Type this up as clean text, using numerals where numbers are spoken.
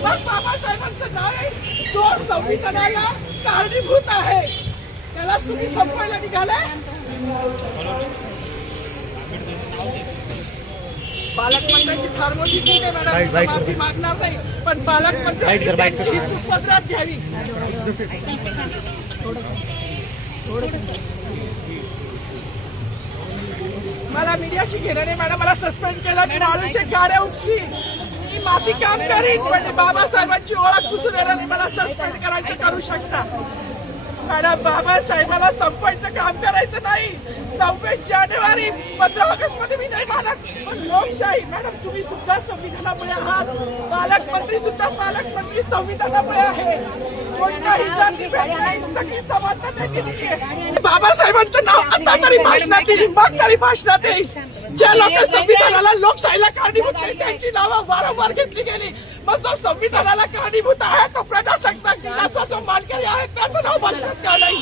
मग बाबासाहेबांचं नाव आहे जो संविधानाला कारणीभूत आहे त्याला तुम्ही संपवायला निघालाय. पालकमंत्र्यांची फार मोठी चूक आहे मॅडम, माफी मागणार नाही, पण पालकमंत्र्यांची सुपत्रात घ्यावी. मला मीडियाशी घेणं नाही मॅडम, मला सस्पेंड केलं, मी वाळूचे गाड्या उपसी, मी माती काम करीन, पण बाबासाहेबांची ओळख पुसून येणार नाही. मला सस्पेंड करायचं करू शकता मॅडम. बाबासाहेबाला संपवायचं काम करायचं नाही. 26 जानेवारी 15 ऑगस्ट मध्ये मी नाही मानत, पण लोकशाही मॅडम तुम्ही सुद्धा संविधानामुळे आहात. पालकमंत्री सुद्धा पालकमंत्री संविधानामुळे आहे. कोणताही जातीभेद नाही, सगळी समानता त्यांनी दिली आहे. बाबासाहेबांचं नाव आता तरी भाषणात येईल, मग तरी भाषणात येईल. ज्या लोक संविधानाला लोकशाहीला कारणीभूत नाही त्यांची नावं वारंवार घेतली गेली. मग जो संविधानाला कारणीभूत आहे तो प्रजासत्ताक दिनाचा जो मानकरी आहे त्याचं नाव भाषणात का नाही.